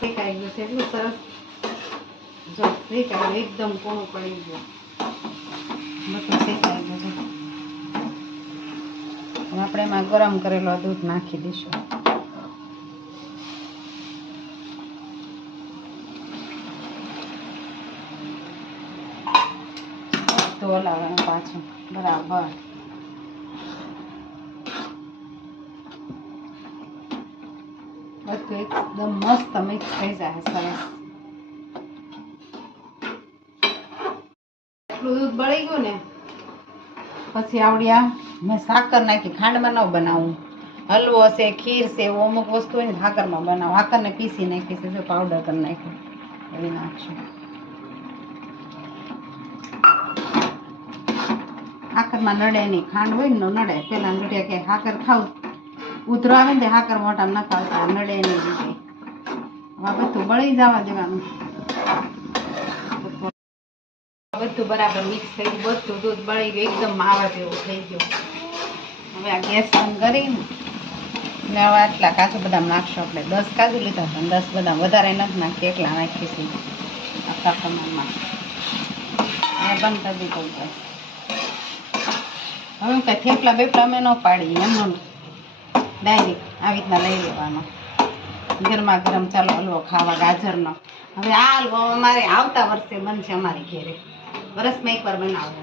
શેકાઈ ગયું છે એટલું સરસ. જો શેકાઈ એકદમ કોણું પડી ગયું, બધું શેકાઈ ગયું છે. આપણે એમાં ગરમ કરેલો દૂધ નાખી દઈશું. તો હલાવવાનું પાછું બરાબર. બધું એકદમ મસ્ત મિક્સ થઈ જાય સરસ. એટલું દૂધ બળી ગયું ને પછી આવડ્યા મેં સાકર નાખી. ખાંડમાં ન બનાવું, હલવો છે, ખીર છે, એવું અમુક વસ્તુ હોય ને સાકરમાં બનાવું. સાકરને પીસી નાખી છે, જો પાવડર કરી નાખ્યું એવી નાખશું. સાકરમાં નડે નહીં, ખાંડ હોય ને નડે. પેલા નડે કે સાકર ખાવ ઉધરો આવે ને સાકર મોઢામાં ન ખાવતા, નડે નહીં દીધી. હવે બધું બળી જવા દેવાનું. બધું બરાબર મિક્સ થઈ ગયું, બધું દૂધ બળી ગયું, એકદમ માવા જેવું થઈ ગયું. હવે આ ગેસ બંધ કરીને ને હવે આટલા કાજુ બદામ નાખશું. આપણે 10 કાજુ લીધા હતા, 10 બદામ વધારે નથી નાખીએ, એટલા નાખીશું આખા પ્રમાણમાં. એ બંધ કરી દીધું બસ. હવે કંઈ થેપલા બેપલા અમે ન પાડીએ, એમનો ડાયરેક્ટ આવી રીતના લઈ લેવાનો. ગરમા ગરમ ચાલો હલવો ખાવા ગાજરનો. હવે આ હલવો અમારે આવતા વર્ષે બનશે અમારી ઘેરે. વર્ષમાં એકવાર બનાવો.